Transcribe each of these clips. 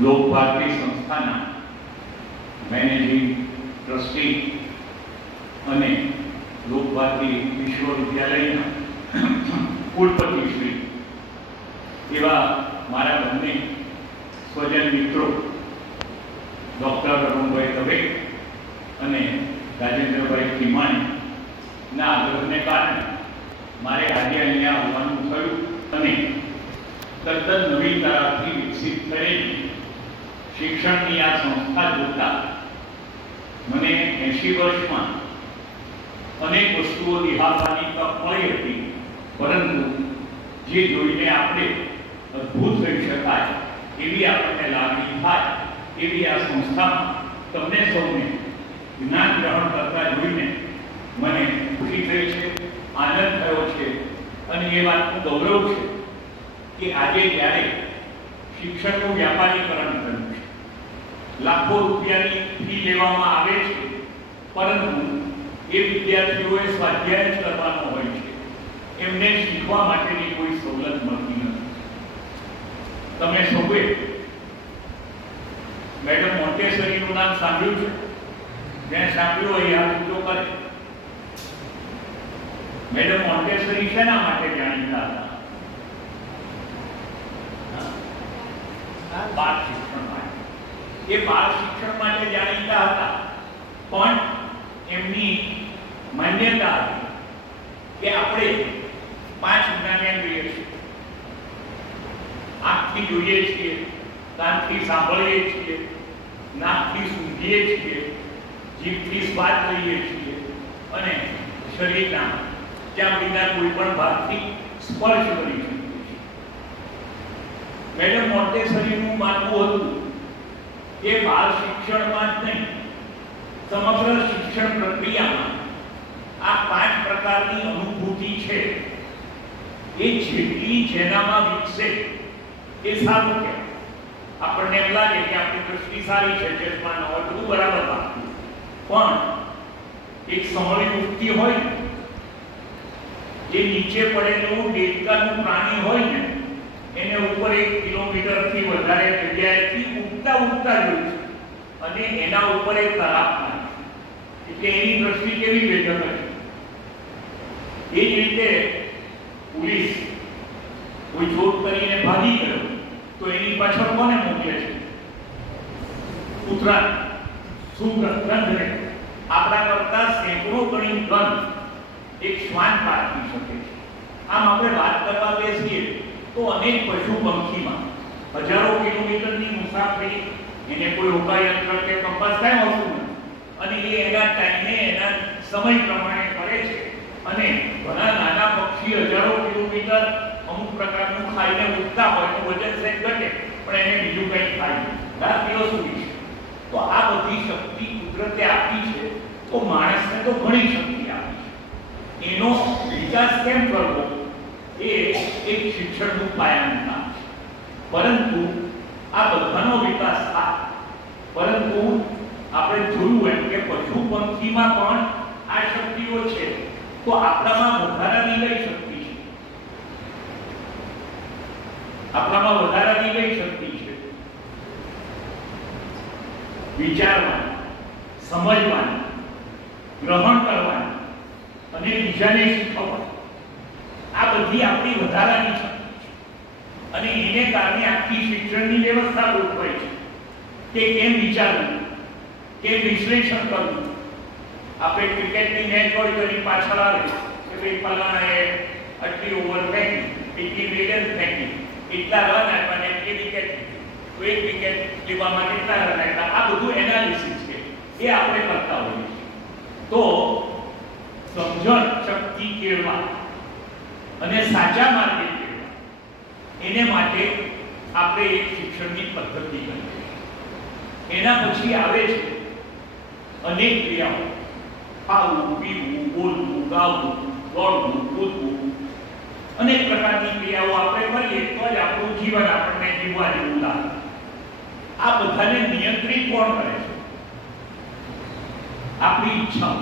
લોકભારતી સંસ્થાના managing trustee અને લોકભારતી વિશ્વવિદ્યાલયના કુલપતિ શ્રી એવા મારા બંને સ્વજન મિત્રો ડૉક્ટર અરુણભાઈ દવે અને રાજેન્દ્રભાઈ ખીમાણીના આગ્રહને કારણે મારે આજે અહીંયા આવવાનું થયું અને તદ્દન નવી તરફથી વિકસિત થયેલી શિક્ષણની આ સંસ્થા જોતા મને 80 વર્ષમાં અનેક વસ્તુઓ નિહાળવાની તક મળી હતી, પરંતુ જે જોઈને આપણે અદ્ભુત થઈ શકાય એવી આપણને લાગણી થાય એવી આ સંસ્થામાં તમને સૌને જ્ઞાન ગ્રહણ કરતા જોઈને મને ખુશી થઈ છે, આનંદ થયો છે અને એ વાતનું ગૌરવ છે કે આજે જ્યારે શિક્ષણનું વ્યાપારીકરણ થયું છે, લાખો રૂપિયાની ફી લેવામાં આવે છે, પરંતુ એ વિદ્યાર્થીઓએ સ્વાધ્યાય જ કરવાનો હોય છે, એમને શીખવા માટેની કોઈ સવલત મળતી નથી. તમે સૌએ મેડમ મોન્ટેસરીનું નામ સાંભળ્યું છે? જેને સાંભળ્યું હોય હાથ ઊંચો કરે. મેડમ મોન્ટેસરી શેના માટે જાણીતા હતા? બાળ શિક્ષણ માટે. એ બાળ શિક્ષણ માટે જાણીતા હતા, પણ એમની માન્યતા હતી કે આપણે 5 જ્ઞાનેન્દ્રિય છે, આંખથી જોઈએ છીએ, કાનથી સાંભળીએ છીએ, નાકથી સૂંઘીએ છીએ, જીભથી સ્વાદ લઈએ છીએ અને શરીરના ચામડીના કોઈ પણ ભાગથી સ્પર્શ કરી શકીએ છીએ. મેડમ મોન્ટેસરીનું માનવું હતું કે બાળ શિક્ષણમાં જ નહીં, સમગ્ર શિક્ષણ પ્રક્રિયામાં આ 5 પ્રકારની અનુભૂતિ છે, એ જેટલી જેનામાં વિકસે એ સારું કહેવાય. આપણને એમ લાગે કે આપણી દૃષ્ટિ સારી છે, ચશ્મા ન હોય, બધું બરાબર લાગતું, પણ એક સમળી ઉઠતી હોય ને, જે નીચે પડેલું દેડકાનું પ્રાણી હોય ને, એને ઉપર 1 કિલોમીટરથી વધારે જગ્યાએથી ઉડતા જોયું છે અને એના ઉપર એક તરાપ મારે એટલે એની દ્રષ્ટિ કેવી વેધક છે. એ જ રીતે પોલીસ કોઈ ચોર કરીને ભાગી ગયો તો એની પાછળ કોને મોકલે છે? કૂતરા. ગંધને આપણા કરતા સેંકડો ગણી ગંધ એક શ્વાન પારખી શકે છે. આમ આપણે વાત કરવા બેસીએ તો અનેક પશુ પંખીમાં હજારો કિલોમીટરની મુસાફરી એને કોઈ હોકાયંત્ર કે કંપાસ કાંઈ હોતું નથી અને એ એના ટાઈમે એના સમય પ્રમાણે કરે છે અને ઘણા નાના પક્ષી હજારો કિલોમીટર અમુક પ્રકારનું ખાઈને ઉડતા હોય તો વજન સેટ ઘટે, પણ એને બીજું કંઈ ખાય નહીં, રાત દિવસ ઉડી છે. તો આ બધી શક્તિ કુદરતે આપી છે, તો માણસને તો ઘણી શક્તિ આપી છે. એનો વિકાસ કેમ કરવો એ એક શિક્ષણનું પાયાનું કામ છે. પરંતુ આ બધાનો વિકાસ થાય, પરંતુ આપણે જોયું એમ કે પશુ પંખીમાં પણ આ શક્તિઓ છે, તો આપણામાં વધારાની કઈ શક્તિ છે? આપણામાં વધારાની કઈ શક્તિ છે? વિચારવાની, સમજવાની, ગ્રહણ કરવાની અને બીજાને શીખવવાની. આ બધી આપણી વધારાની શક્તિ છે અને એને કારણે આખી શિક્ષણની વ્યવસ્થા ગોઠવાય છે કે કેમ વિચારવું, કેમ વિશ્લેષણ કરવું. આપણે ક્રિકેટની મેચ હોય તો એની પાછળ આવે કે ભાઈ ફલાણાએ આટલી ઓવર ફેંકી, એટલી વિકેટ ફેંકી, એટલા રન આપ્યા ને એટલી વિકેટ, તો એક વિકેટ લેવામાં કેટલા રન આપ્યા, આ બધું એનાલિસિસ છે, એ આપણે કરતા હોઈએ છીએ. તો સમજણ શક્તિ કેળવા અને સાચા માર્ગે કેળવા એને માટે આપણે એક શિક્ષણની પદ્ધતિ કરીએ. એના પછી આવે છે અનેક ક્રિયાઓ, ખાવું, પીવું, બોલવું, ગાવું, દોડવું, કૂદવું, અનેક પ્રકારની ક્રિયાઓ આપણે કરીએ તો જ આપણું જીવન આપણને જીવવા જેવું લાગે. આ બધાને નિયંત્રિત કોણ કરે છે? આપણી ઈચ્છા.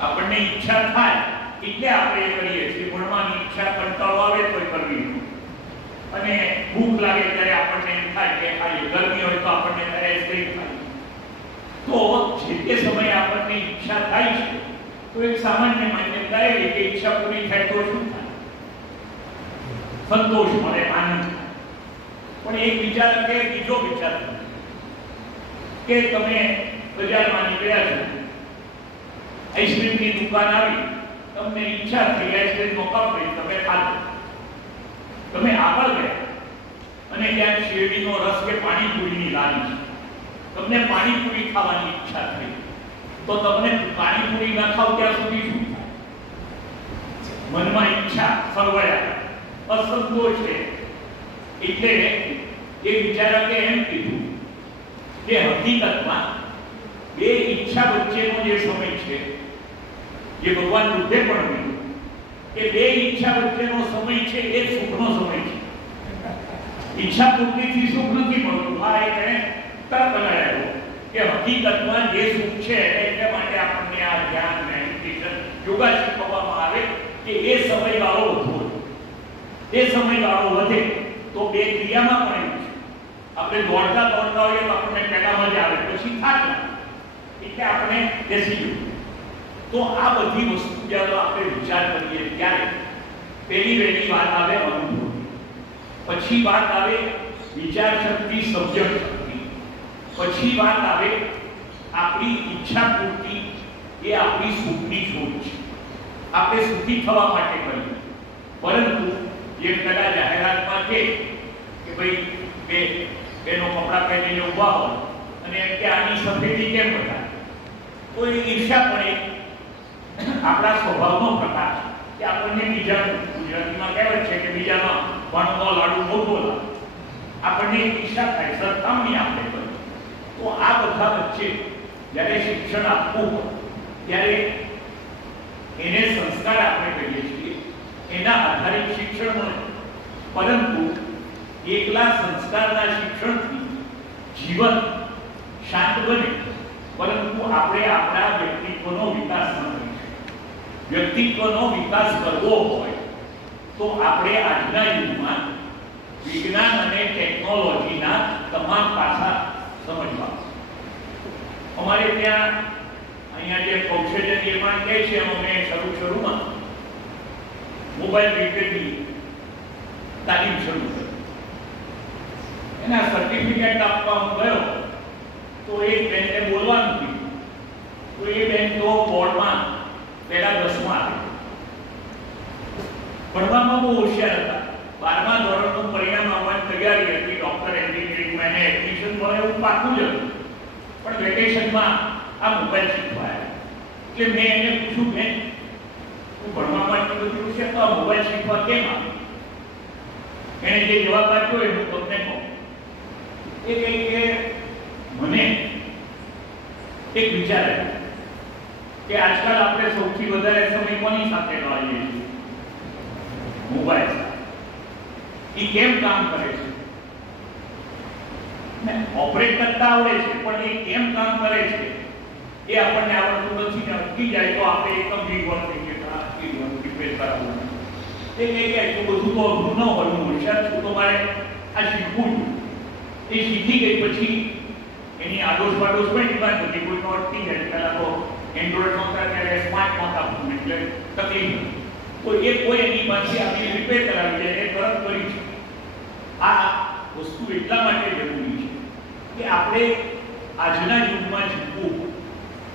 આપણને ઈચ્છા થાય એટલે આપણે એ કરીએ છીએ. ભણવાની ઈચ્છા કંટાળો આવે તો કરવી, અને ભૂખ લાગે ત્યારે આપણને થાય કે ખાલી ગરમી હોય તો આપણને ત્યારે આઈસ્ક્રીમ ખાવી, તો જે તે સમયે આપણને ઈચ્છા થાય છે તો એક સામાન્ય માન્યતા એવી કે ઈચ્છા પૂરી થાય તો શું થાય? સંતોષ મળે, આનંદ થાય. પણ એક વિચાર કે બીજો વિચાર કે તમે બજારમાં નીકળ્યા છો, આઈસ્ક્રીમની દુકાન આવી, તમને ઈચ્છા થઈ આઈસ્ક્રીમનો કપ લઈ તમે ખાધો, તમે આગળ ગયા અને ત્યાં શેરડીનો રસ કે પાણીપુરીની લારી છે, તમને પાણીપુરી ખાવાની ઈચ્છા થઈ, તો તમને પાણીપુરી ન ખાવ ત્યાં સુધી શું થાય? મનમાં ઈચ્છા સળવળ્યા, અસંતોષ છે. એટલે એ વિચારકે એમ કીધું કે હકીકતમાં બે ઈચ્છા વચ્ચેનો જે સમય છે, જે ભગવાન બુદ્ધે પણ કીધું કે બે ઈચ્છા વચ્ચેનો સમય છે એ સુખનો સમય છે. ઈચ્છા પૂર્તિથી સુખ નથી મળતું. આ એક તર્ક લગાડ્યો કે હકીકતમાં જે સુખ છે એટલે માટે આપણને આ ધ્યાન, મેડિટેશન, યોગા શીખવવામાં આવે કે એ સમયગાળો વધવો, એ સમયગાળો વધે તો બે ક્રિયામાં પણ એવું છે. આપણે દોડતા હોઈએ તો આપણને પહેલા મજા આવે, પછી થાક લાગે, એટલે આપણે બેસી જઈએ. તો આ બધી વસ્તુ જ્યારે આપણે વિચાર કરીએ ત્યારે પહેલી વાત આવે અનુભવ, પછી વાત આવે વિચાર શક્તિ, સમજણ શક્તિ, પછી વાત આવે આપણી ઈચ્છા પૂર્તિ. એ આપણી સુખની શોધ છે, આપણે સુખી થવા માટે કરીએ. પરંતુ જે પેલા જાહેરાતમાં કે ભાઈ બેનો કપડાં પહેરીને ઊભા હોય અને એમ કે આની સફેદી કેમ બતાવે, તો એ ઈર્ષા પણ એક આપણા સ્વભાવનો પ્રકાર છે કે આપણને બીજાનું, ગુજરાતીમાં કહેવત છે કે બીજાના ભણનો લાડુ મોટો લાગે, આપણને ઈર્ષા થાય, સરખામણી આપણે કરીએ. તો આ બધા વચ્ચે જ્યારે શિક્ષણ આપવું હોય ત્યારે એને સંસ્કાર આપણે કહીએ છીએ, એના આધારિત શિક્ષણ હોય. પરંતુ એકલા સંસ્કારના શિક્ષણથી જીવન શાંત બને, પરંતુ આપણે આપણા વ્યક્તિત્વનો વિકાસ ન કરી શકીએ. વ્યક્તિત્વનો વિકાસ કરવો હોય તો આપણે આજના યુગમાં વિજ્ઞાન અને ટેકનોલોજીના તમામ પાસા સમજવા. અમારે ત્યાં અહીંયા જે કૌશલ્ય નિર્માણ કહે છે, અમે શરૂમાં મોબાઈલ રિપેરની તાલીમ શરૂ કરી. એના સર્ટિફિકેટ આપવા હું ગયો તો એક બેનને બોલવાનું કીધું, તો એ બેન તો બોર્ડમાં પહેલા 10માં આવી, ભણવામાં બહુ હોશિયાર હતા. 12મા ધોરણનું પરિણામ આવવાની તૈયારી હતી, ડોક્ટર એન્જિનિયરિંગમાં એને એડમિશન મળે એવું પાકું જ હતું. પણ વેકેશનમાં આ મોબાઈલ શીખવા આવ્યા. એટલે મેં એને પૂછ્યું, બેન તું ભણવામાં એટલું બધું છે તો આ મોબાઈલ શીખવા કેમ આવે? એને જે જવાબ આપ્યો એ હું તમને કહું. એ કહે કે મને એક વિચાર આવ્યો કે આજકાલ આપણે સૌથી વધારે સમય કોની સાથે ગાળીએ છીએ? મોબાઈલ સાથે. એ કેમ કામ કરે છે? ને ઓપરેટ કરતા આવડે છે, પણ એ કેમ કામ કરે છે એ આપણને આવડતું નથી. ને અટકી જાય તો આપણે એકદમ વિવર થઈ ગયા, રિપેર કરાવવું. એ કહે કે એટલું બધું તો અઘરું ન હોય, હું હોશિયાર છું તો મારે આ શીખવું. એ શીખી ગઈ પછી એની આડોશ પાડોશ હોય ને વાત બધી કોઈ અટકી જાય. પહેલા તો એન્ડ્રોઈડ નહોતા ત્યારે સ્માર્ટ નહોતા ફોન, એટલે તકલીફ. તો એ કોઈ એની પાસે આવી રિપેર કરાવી જાય, એ તરત કરી છે. આ વસ્તુ એટલા માટે જરૂરી છે કે આપણે આજના યુગમાં જીવવું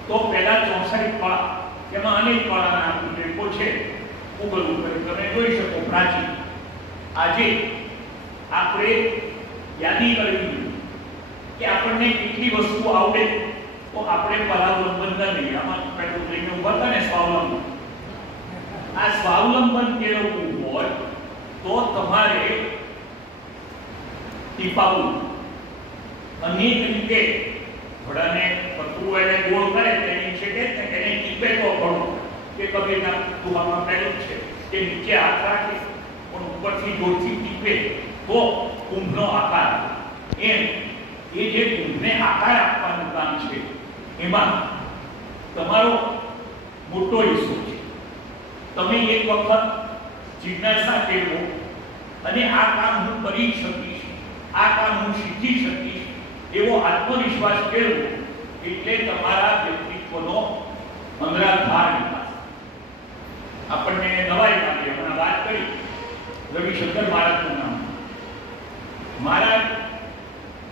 તો પહેલા 64 કળા, એમાં અનેક કળાના ઉલ્લેખો છે. ગૂગલ ઉપર તમે જોઈ શકો પ્રાચીન. આજે આપણે યાદી કરવી કે આપણને કેટલી વસ્તુ આવડે તો આપણે પરાવલંબન ન લઈએ. આમાં પેલું લઈને ઉભા હતા ને સ્વાવલંબન. આ સ્વાવલંબન કેળવવું હોય તો તમારે ટીપાવું અનેક રીતે ઘોડાને પતરું એને ગોળ કરે તેની છે કે એને ટીપે તો ઘણો કે કબીરના દુહામાં પહેલું છે કે નીચે હાથ રાખે પણ ઉપરથી જોરથી ટીપે તો કુંભનો આકાર. એમ એ જે કુંભને આકાર આપવાનું કામ છે એમાં તમારો મોટો હિસ્સો છે. તમે એક વખત જિજ્ઞાસા કેળવો અને આ કામ હું કરી શકીશ, આ કામ હું શીખી શીખી શકીશ એવો આત્મવિશ્વાસ કેળવો એટલે તમારા વ્યક્તિત્વનો અંદરાધાર વિકાસ. આપણને નવાઈ લાગે. હમણાં વાત કરી રવિશંકર મહારાજનું નામ. મહારાજ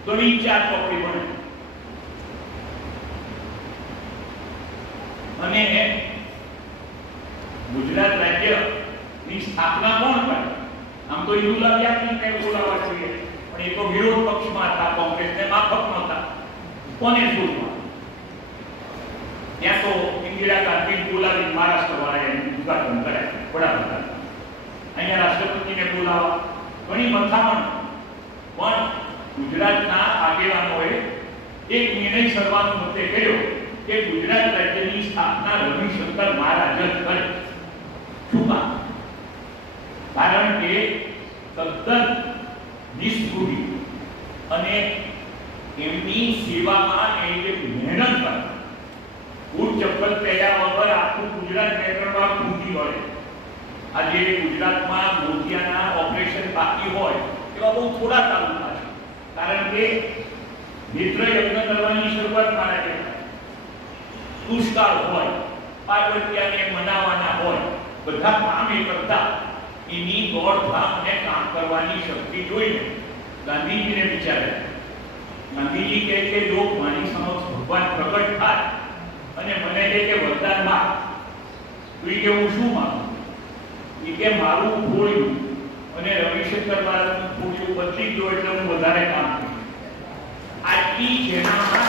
ઘણી 4 ચોપડી ભણે અને ગુજરાત રાજ્યની સ્થાપના કોણ કરે? આમ તો હિન્દુલા વ્યાપીને બોલાવવા જોઈએ, પણ એ તો વિરોધ પક્ષમાં હતા, કોંગ્રેસને માફક નહોતા. કોને શોધવા? ત્યાં તો ઇન્દિરા ગાંધીને બોલાવી મહારાષ્ટ્ર વાળાએ ઉદ્ઘાટન કર્યા વડાપ્રધાન. અહીંયા રાષ્ટ્રપતિને બોલાવવા ઘણી મથામણ, પણ ગુજરાતના આગેવાનોએ એક નિર્ણય સર્વાનુમતે કર્યો કે ગુજરાત રાજ્યની સ્થાપના રવિશંકર મહારાજ જ કરે. શું કામ? કારણ કે તદ્દન નિષ્ઠુરી અને એમની સેવામાં એ જે મહેનત કરે, બૂટ ચપ્પલ પહેર્યા વગર આખું ગુજરાત મેટ્રોમાં ઘૂંટી વળે. આજે ગુજરાતમાં મોતિયાના ઓપરેશન બાકી હોય એવા બહુ થોડા તાલુકા છે, કારણ કે નેત્ર યજ્ઞ કરવાની શરૂઆત મારા કે દુષ્કાળ હોય, પાર્વતીયાને મનાવવાના હોય, બધા કામ એ કરતા એની દોડધામ અને કામ કરવાની શક્તિ જોઈને ગાંધીજીને વિચાર્યા. ગાંધીજી કહે કે જો મારી સમક્ષ ભગવાન પ્રગટ થાય અને મને કહે કે વરદાન માંગ, તો એ કે હું શું માંગુ? એ કે મારું ફોડ્યું અને રવિશંકર મહારાજનું ફોડ્યું બદલી ગયો એટલે હું વધારે કામ કરીશ. આટલી જેનામાં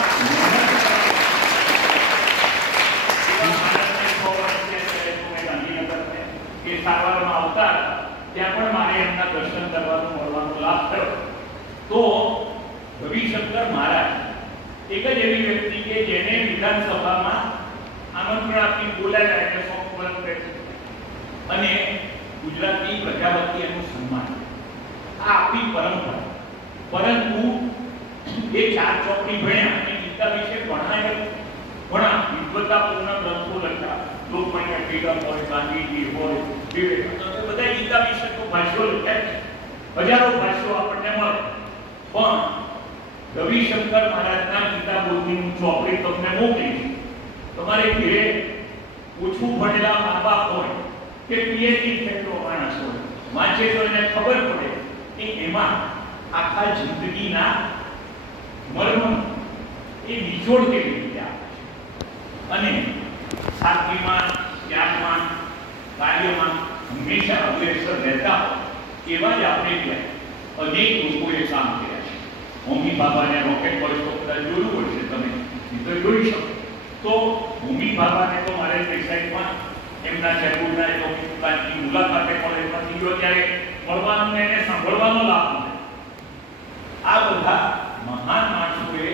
સારવારમાં આવતા ત્યાં પણ મારે એમના દર્શન કરવાનો મળવાનો લાભ થયો. તો રવિશંકર મહારાજ એક જ એવી વ્યક્તિ કે જેને વિધાનસભામાં આમંત્રણ આપી બોલાવ્યા એટલે સોફ્ટ અને ગુજરાતની પ્રજા વતી એનું સન્માન. આ આપણી પરંપરા. પરંતુ એ 4 ચોપડી ભણ્યા અને ગીતા વિશે ઘણા વિદ્વતાપૂર્ણ ગ્રંથો લખ્યા. લોકમાન્ય ટિળક હોય, ગાંધીજી હોય, વિવેકાનંદ, બધા ગીતા વિશે તો ભાષ્યો લખ્યા છે. હજારો ભાષ્યો આપણને મળે. પણ રવિશંકર મહારાજના ગીતા બોધની ચોપડી તમને મોકલીશ. તમારે ઘરે ઓછું ભણેલા મા બાપ હોય કે પીએચડી થયેલો માણસ હોય, વાંચે તો એને ખબર પડે કે એમાં આખા જિંદગીના મર્મ એ નિચોડ કેવી રીતે આપે છે. અને સાધ્વીમાં, ત્યાગમાં, કાર્યમાં હંમેશા અગ્રેસર રહેતા એવા જ આપણે ત્યાં અનેક લોકોએ કામ કર્યા છે. હોમી બાબાને રોકેટ બોયસ તો કદાચ જોયું હશે તમે, તો જોઈ શકો. તો હોમી બાબાને તો મારે વેબસાઇટમાં એમના જયપુરના લોકોની મુલાકાતે કોલેજમાંથી ગયો ત્યારે મળવાનું એને સાંભળવાનો લાભ મળે. આ બધા મહાન માણસોએ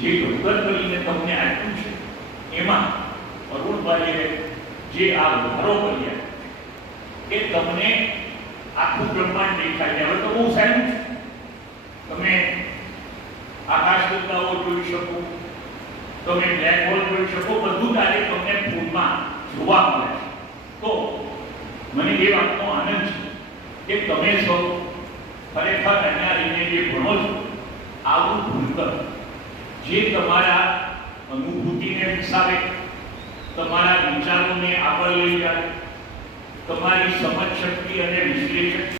જે યોગદાન કરીને તમને આપ્યું છે એમાં અરુણભાઈએ જે આ વધારો કર્યા કે તમને આખું બ્રહ્માંડ દેખાય છે. હવે તો બહુ સારું છે, તમે આકાશ ગંગાઓ જોઈ શકો, તમે બ્લેક હોલ જોઈ શકો, બધું તારે તમને ફૂલમાં જોવા મળે છે. તો મને એ વાતનો આનંદ છે કે તમે સૌ ખરેખર અહીંયા રહીને જે ભણો છો, આવું ભણતર જે તમારા અનુભૂતિને વિકસાવે, તમારા વિચારોને આગળ લઈ જાય, તમારી સમજ શક્તિ અને વિશ્લેષણ